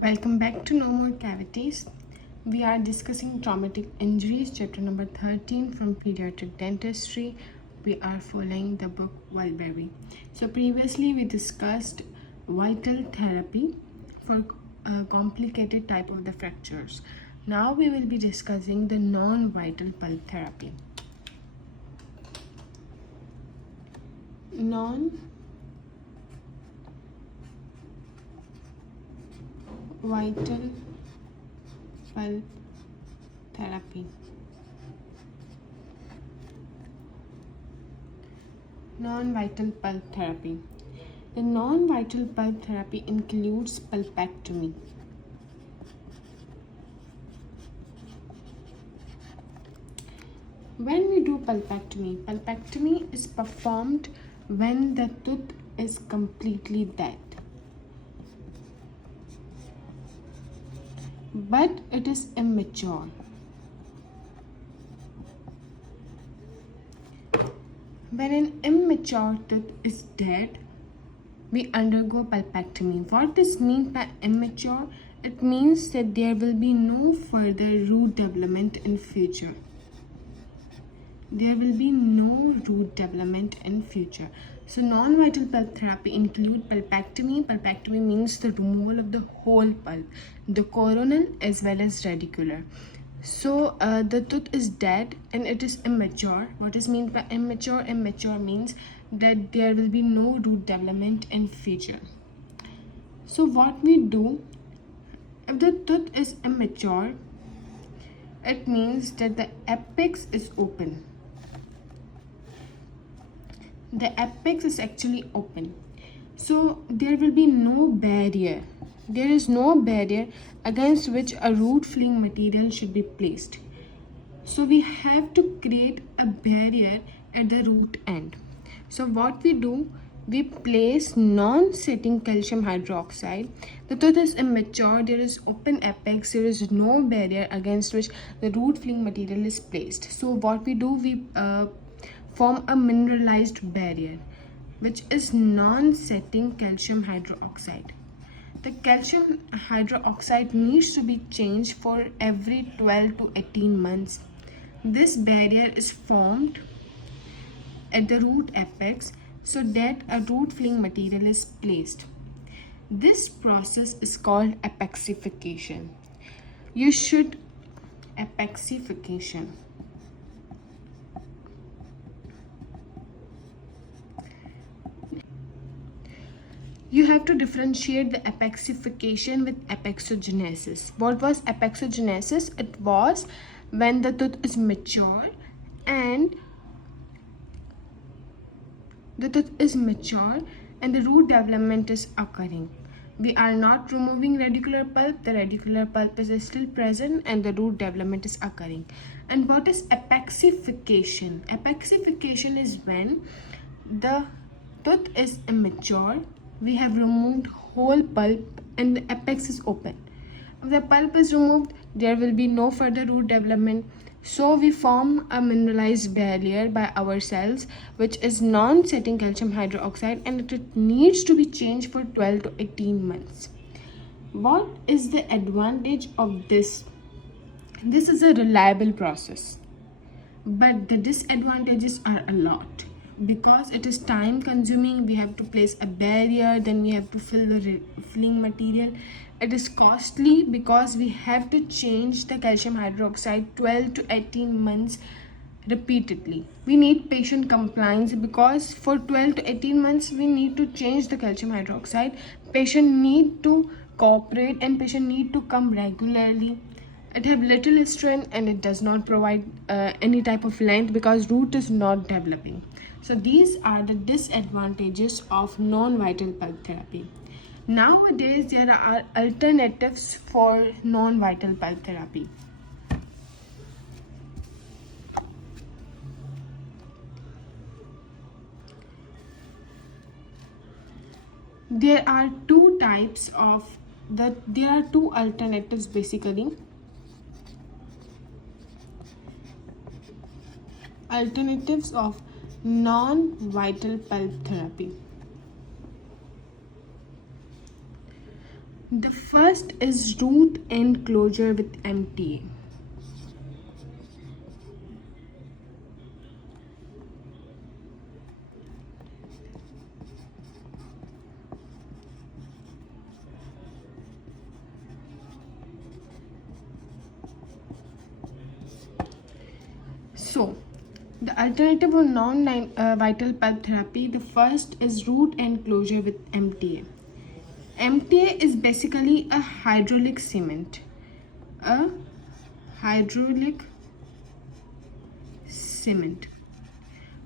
Welcome back to No More Cavities. We are discussing traumatic injuries, chapter number 13 from Pediatric Dentistry. We are following the book Wellberry. So previously we discussed vital therapy for a complicated type of the fractures. Now we will be discussing the non-vital pulp therapy. Non-vital pulp therapy. Non-vital pulp therapy. The non-vital pulp therapy includes pulpectomy. When we do pulpectomy is performed when the tooth is completely dead. But it is immature. When an immature tooth is dead, we undergo pulpectomy. What this means by immature? It means that there will be no further root development in future. There will be no root development in future. So non-vital pulp therapy include pulpectomy. Pulpectomy means the removal of the whole pulp, the coronal as well as radicular. So the tooth is dead and it is immature. What is meant by immature? Immature means that there will be no root development in future. So what we do, if the tooth is immature, it means that the apex is open. The apex is actually open, so there will be no barrier. There is no barrier against which a root filling material should be placed. So we have to create a barrier at the root end. So what we do, we place non-setting calcium hydroxide. The tooth is immature, there is open apex, there is no barrier against which the root filling material is placed. So what we do, we form a mineralized barrier which is non-setting calcium hydroxide. The calcium hydroxide needs to be changed for every 12 to 18 months. This barrier is formed at the root apex so that a root filling material is placed. This process is called apexification. Apexification. You have to differentiate the apexification with apexogenesis. What was apexogenesis? It was when the tooth is mature and the root development is occurring. We are not removing radicular pulp. The radicular pulp is still present and the root development is occurring. And what is apexification? Apexification is when the tooth is immature, we have removed whole pulp and the apex is open. If the pulp is removed, there will be no further root development. So we form a mineralized barrier by ourselves, which is non-setting calcium hydroxide, and it needs to be changed for 12 to 18 months. What is the advantage of this? This is a reliable process, but the disadvantages are a lot. Because it is time consuming, we have to place a barrier, then we have to fill the filling material. It is costly because we have to change the calcium hydroxide 12 to 18 months repeatedly. We need patient compliance because for 12 to 18 months we need to change the calcium hydroxide. Patient need to cooperate and patient need to come regularly. It have little strength and it does not provide any type of length because root is not developing. So these are the disadvantages of non-vital pulp therapy. Nowadays there are alternatives for non-vital pulp therapy. There are two alternatives basically. Alternatives of non-vital pulp therapy. The first is root end closure with MTA. So, the alternative of non-vital pulp therapy, the first is root end closure with MTA. MTA is basically a hydraulic cement. A hydraulic cement.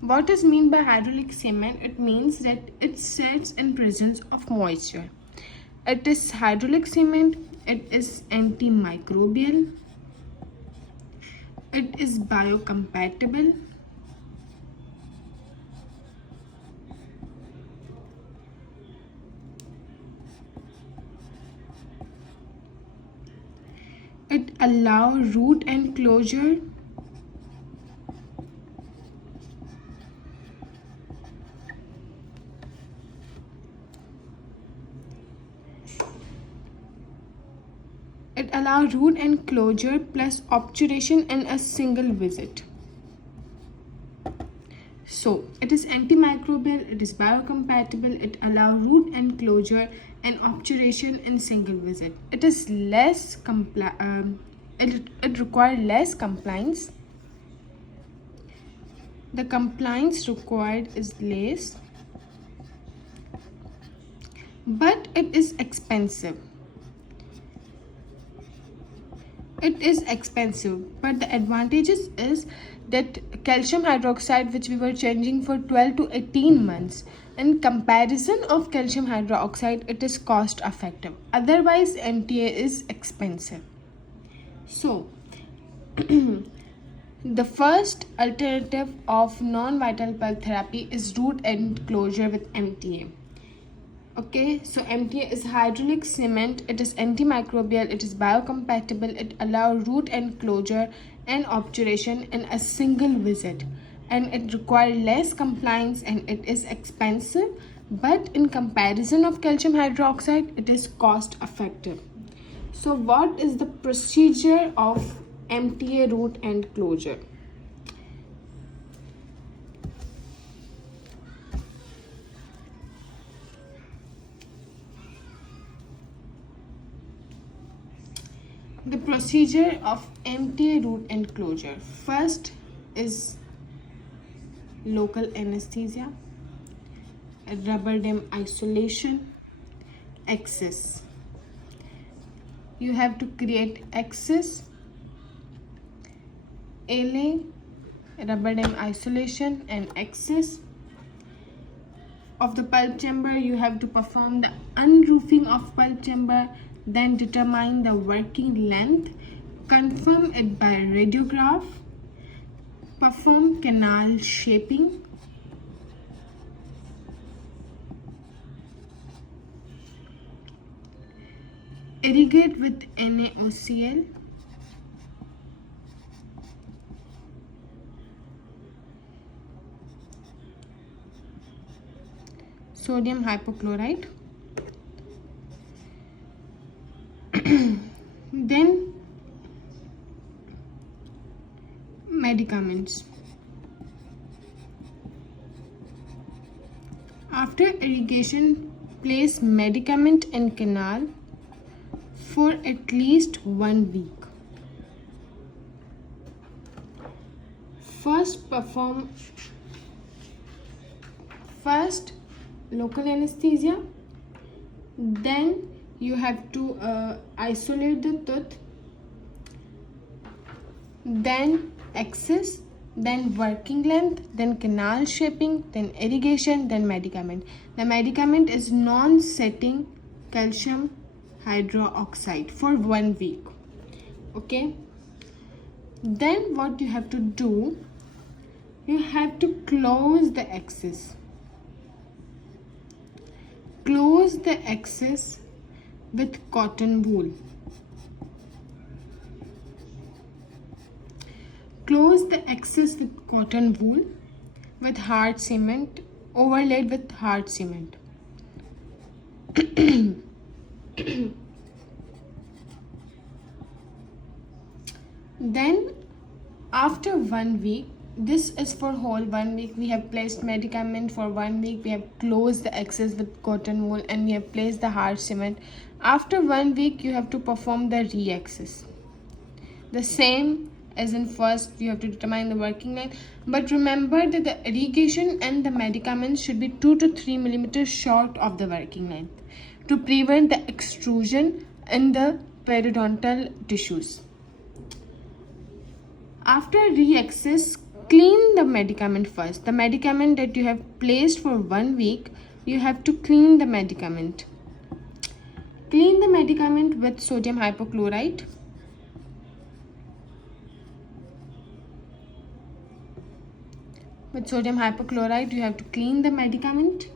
What is mean by hydraulic cement? It means that it sets in presence of moisture. It is hydraulic cement. It is antimicrobial. It is biocompatible. It allows root end closure. It allows root end closure plus obturation in a single visit. So, it is antimicrobial, it is biocompatible, it allows root end closure and obturation in single visit. It is less it requires less compliance. The compliance required is less, but it is expensive. It is expensive, but the advantages is that calcium hydroxide, which we were changing for 12 to 18 months, in comparison of calcium hydroxide, it is cost effective. Otherwise, MTA is expensive. So, the first alternative of non-vital pulp therapy is root end closure with MTA. Okay, so MTA is hydraulic cement, it is antimicrobial, it is biocompatible, it allows root end closure and obturation in a single visit, and it requires less compliance and it is expensive, but in comparison of calcium hydroxide, it is cost effective. So what is the procedure of MTA root end closure? The procedure of MTA root end closure. First is local anesthesia, rubber dam isolation, access. You have to create access, LA, rubber dam isolation and access. Of the pulp chamber, you have to perform the unroofing of pulp chamber, then determine the working length, confirm it by radiograph, perform canal shaping, irrigate with NaOCl, sodium hypochlorite. Then medicaments. After irrigation, place medicament in canal for at least 1 week. First local anesthesia, then you have to isolate the tooth, then access, then working length, then canal shaping, then irrigation, then medicament. The medicament is non-setting calcium hydroxide for 1 week. Okay, then what you have to do, you have to close the access. Close the access with cotton wool. Close the access with cotton wool with hard cement, overlaid with hard cement. Then after 1 week, this is for whole 1 week, we have placed medicament. For 1 week we have closed the excess with cotton wool and we have placed the hard cement. After 1 week you have to perform the re-access. The same as in first, you have to determine the working length, but remember that the irrigation and the medicaments should be 2 to 3 millimeters short of the working length to prevent the extrusion in the periodontal tissues. After re-access, clean the medicament first. The medicament that you have placed for 1 week, you have to clean the medicament. Clean the medicament with sodium hypochlorite. With sodium hypochlorite, you have to clean the medicament.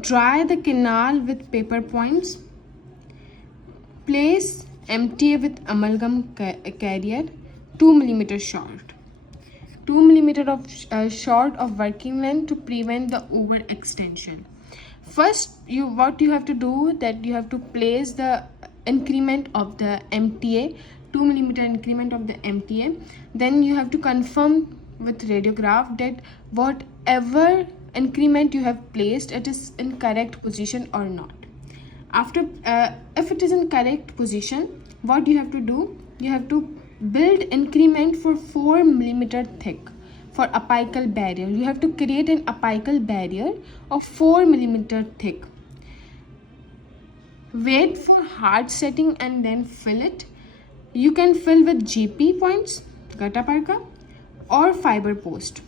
Dry the canal with paper points. Place MTA with amalgam carrier 2 millimeters short. 2 millimeter of short of working length to prevent the overextension. First, what you have to do, that you have to place the increment of the MTA, 2 millimeter increment of the MTA. Then you have to confirm with radiograph that whatever increment you have placed, it is in correct position or not. After if it is in correct position, what you have to do, you have to build increment for 4 millimeter thick for apical barrier. You have to create an apical barrier of 4 millimeter thick. Wait for hard setting and then fill it. You can fill with GP points, gutta perca, or fiber post,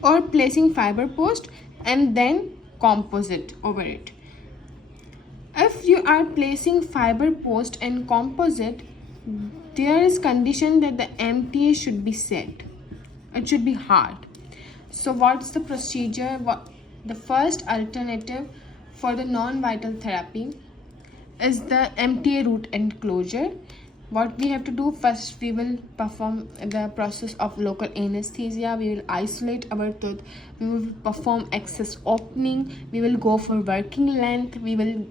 or placing fiber post and then composite over it. If you are placing fiber post and composite, there is condition that the MTA should be set. It should be hard. So what's the procedure? The first alternative for the non-vital therapy is the MTA root enclosure. What we have to do, first we will perform the process of local anesthesia. We will isolate our tooth. We will perform excess opening. We will go for working length. We will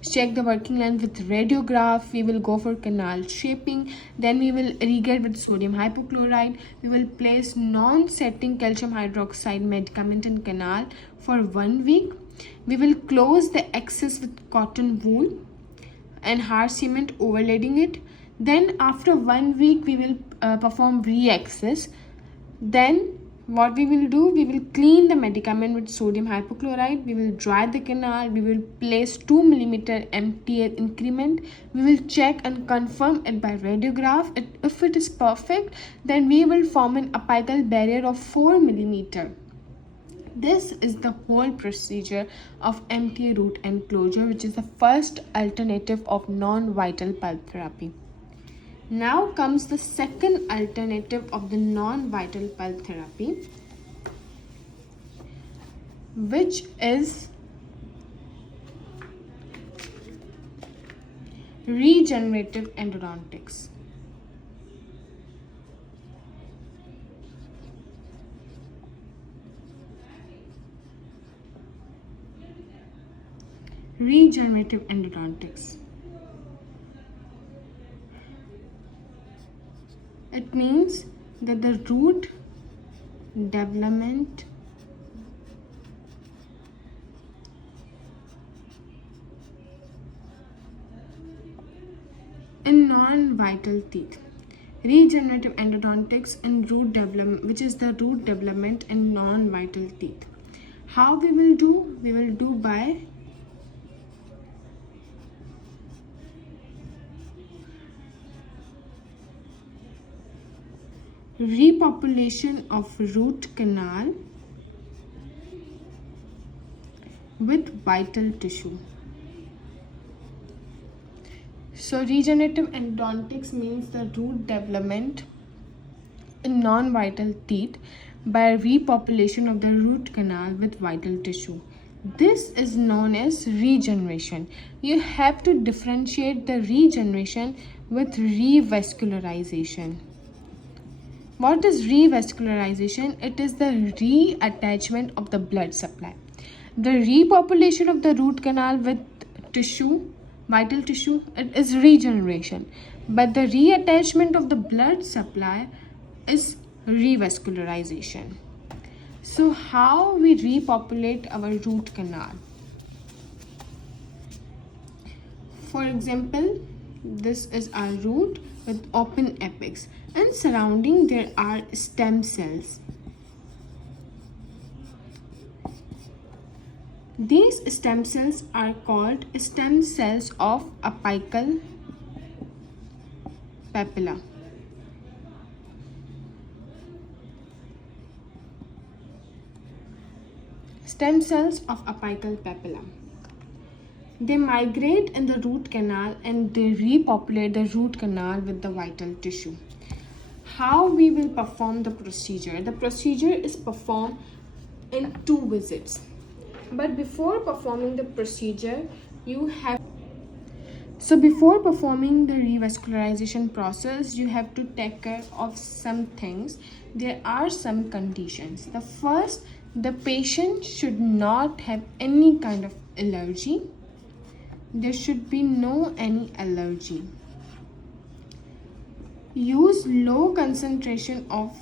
check the working length with radiograph. We will go for canal shaping. Then we will irrigate with sodium hypochlorite. We will place non-setting calcium hydroxide medicament in canal for 1 week. We will close the excess with cotton wool and hard cement overlaying it. Then after 1 week we will perform re-access. Then what we will do, we will clean the medicament with sodium hypochlorite. We will dry the canal. We will place 2 millimeter MTA increment. We will check and confirm it by radiograph. If it is perfect, then we will form an apical barrier of 4 millimeter. This is the whole procedure of MTA root enclosure, which is the first alternative of non-vital pulp therapy. Now comes the second alternative of the non-vital pulp therapy, which is regenerative endodontics. Regenerative endodontics. It means that the root development in non-vital teeth. Regenerative endodontics and root development, which is the root development in non-vital teeth. How we will do? We will do by repopulation of root canal with vital tissue. So regenerative endodontics means the root development in non-vital teeth by repopulation of the root canal with vital tissue. This is known as regeneration. You have to differentiate the regeneration with revascularization. What is revascularization? It is the reattachment of the blood supply. The repopulation of the root canal with tissue, vital tissue, it is regeneration. but the reattachment of the blood supply is revascularization. So how we repopulate our root canal? For example, this is our root with open apex, and surrounding there are stem cells. These stem cells are called stem cells of apical papilla. Stem cells of apical papilla. They migrate in the root canal and they repopulate the root canal with the vital tissue. How we will perform the procedure? The procedure is performed in 2 visits. But before performing the procedure, before performing the revascularization process, you have to take care of some things. There are some conditions. The first, the patient should not have any kind of allergy. There should be no any allergy. Use low concentration of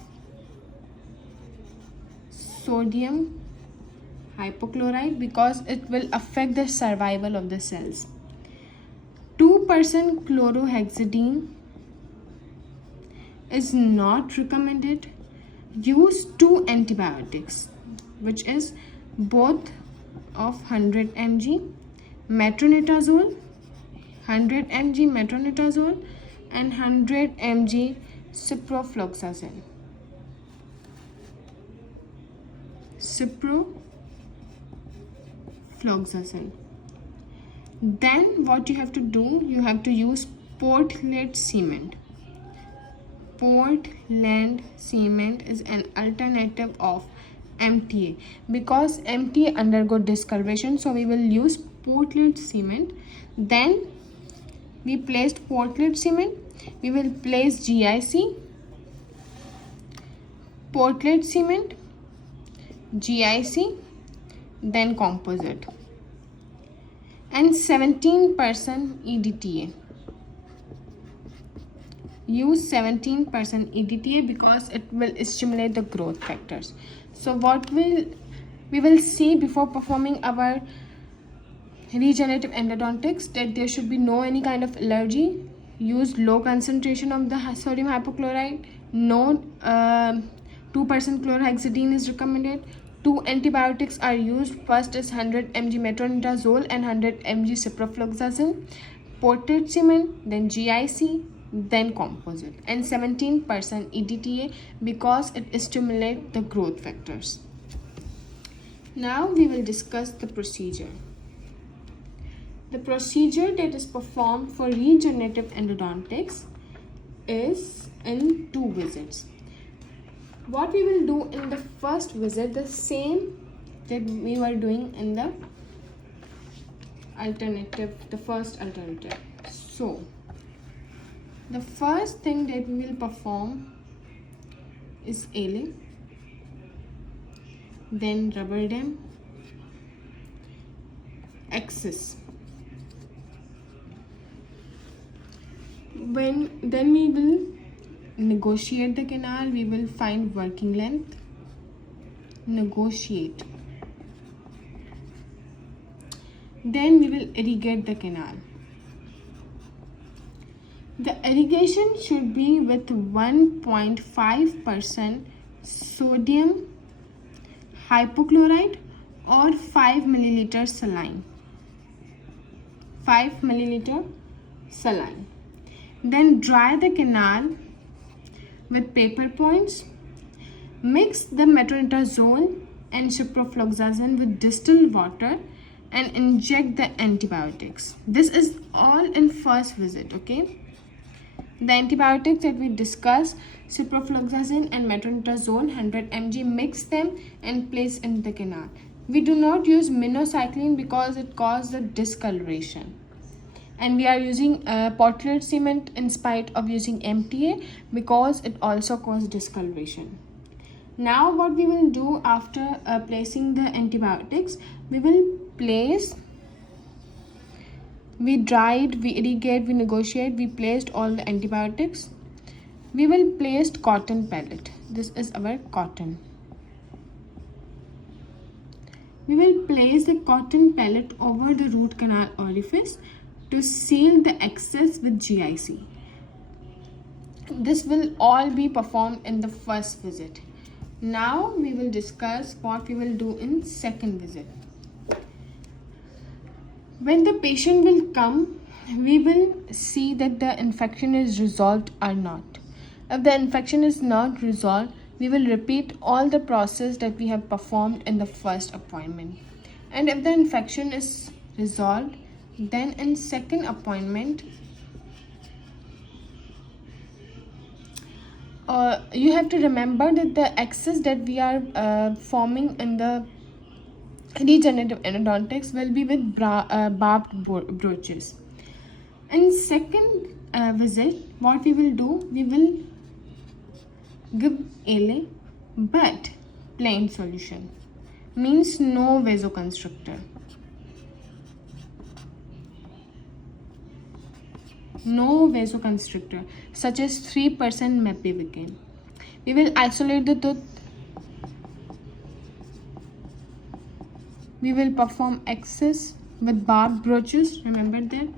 sodium hypochlorite because it will affect the survival of the cells. 2% chlorohexidine is not recommended. Use 2 antibiotics, which is both of 100 mg metronidazole, 100 mg metronidazole and 100 mg ciprofloxacin. Then what you have to do, you have to use Portland cement. Portland cement is an alternative of MTA because MTA undergo discoloration, so we will use Portland cement. Then we placed Portland cement, we will place GIC, Portland cement, GIC, then composite, and 17% EDTA. Use 17% EDTA because it will stimulate the growth factors. So what we will see before performing our regenerative endodontics, that there should be no any kind of allergy. Use low concentration of the sodium hypochlorite. No 2% chlorhexidine is recommended. 2 antibiotics are used. First is 100 mg metronidazole and 100 mg ciprofloxacin. Portland cement, then GIC, then composite, and 17% EDTA because it stimulates the growth factors. Now we will discuss the procedure. The procedure that is performed for regenerative endodontics is in 2 visits. What we will do in the first visit, the same that we were doing in the first alternative. So the first thing that we will perform is ailing, then rubber dam, access. Then we will negotiate the canal. We will find working length, negotiate. Then we will irrigate the canal. The irrigation should be with 1.5% sodium hypochlorite or 5 milliliter saline. 5 milliliter saline. Then dry the canal with paper points. Mix the metronidazole and ciprofloxacin with distilled water and inject the antibiotics. This is all in first visit, okay? The antibiotics that we discussed, ciprofloxacin and metronidazole, 100 mg, mix them and place in the canal. We do not use minocycline because it causes the discoloration. And we are using Portland cement in spite of using MTA because it also causes discoloration. Now what we will do after placing the antibiotics, we will We dried, we irrigate, we negotiate, we placed all the antibiotics. We will place cotton pellet. This is our cotton. We will place the cotton pellet over the root canal orifice to seal the excess with GIC. This will all be performed in the first visit. Now we will discuss what we will do in second visit. When the patient will come, we will see that the infection is resolved or not. If the infection is not resolved, we will repeat all the process that we have performed in the first appointment. And if the infection is resolved, then in second appointment, you have to remember that the excess that we are forming in the regenerative endodontics will be with barbed brooches. In second visit, what we will do, we will give ALA but plain solution, means no vasoconstrictor. No vasoconstrictor such as 3% mepivacaine. We will isolate the tooth. We will perform excess with barbed brooches, remember that.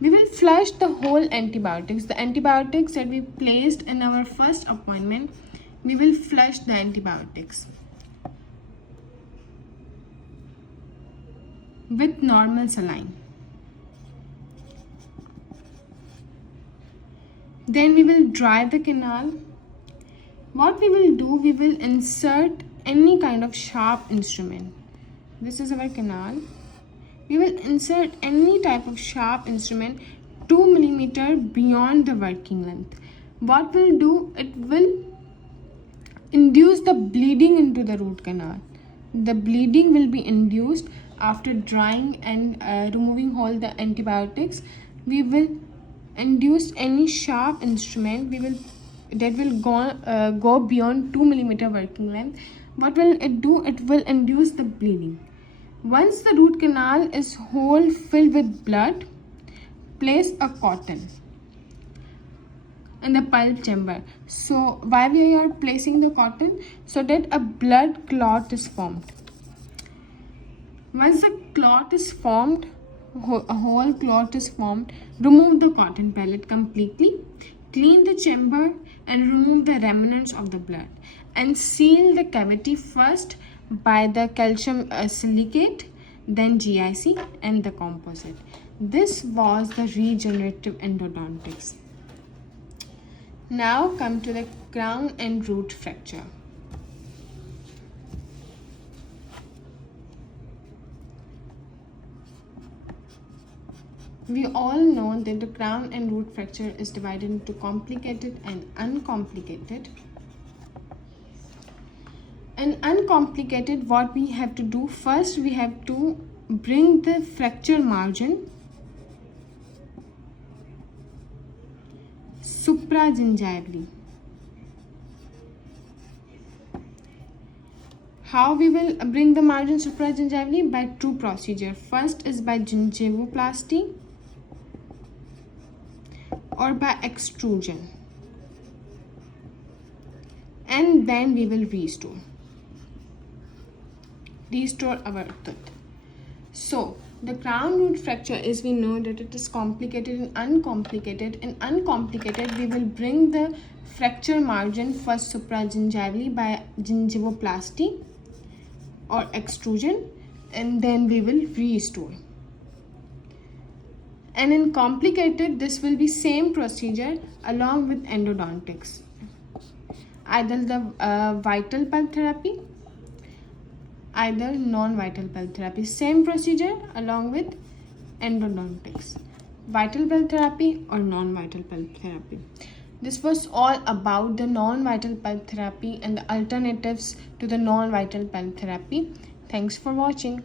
We will flush the whole antibiotics. The antibiotics that we placed in our first appointment, we will flush the antibiotics with normal saline. Then we will dry the canal. What we will do, we will insert any kind of sharp instrument. This is our canal. We will insert any type of sharp instrument 2 mm beyond the working length. What will do, it will induce the bleeding into the root canal. The bleeding will be induced after drying and removing all the antibiotics. We will induce any sharp instrument that will go beyond 2 mm working length. What will it do? It will induce the bleeding. Once the root canal is whole filled with blood, place a cotton in the pulp chamber. So why we are placing the cotton? So that a blood clot is formed. Once the clot is formed, a whole clot is formed, remove the cotton pellet completely, clean the chamber and remove the remnants of the blood, and seal the cavity first by the calcium silicate, then GIC and the composite. This was the regenerative endodontics. Now come to the crown and root fracture. We all know that the crown and root fracture is divided into complicated and uncomplicated. In uncomplicated, what we have to do, first we have to bring the fracture margin supragingivally. How we will bring the margin supragingivally? By two procedures. First is by gingivoplasty or by extrusion, and then we will restore our tooth. So the crown root fracture is, we know that it is complicated and uncomplicated. In uncomplicated, we will bring the fracture margin first supragingivally by gingivoplasty or extrusion, and then we will restore. And in complicated, this will be same procedure along with endodontics, either the vital pulp therapy, either non-vital pulp therapy. Same procedure along with endodontics, vital pulp therapy or non-vital pulp therapy. This was all about the non-vital pulp therapy and the alternatives to the non-vital pulp therapy. Thanks for watching.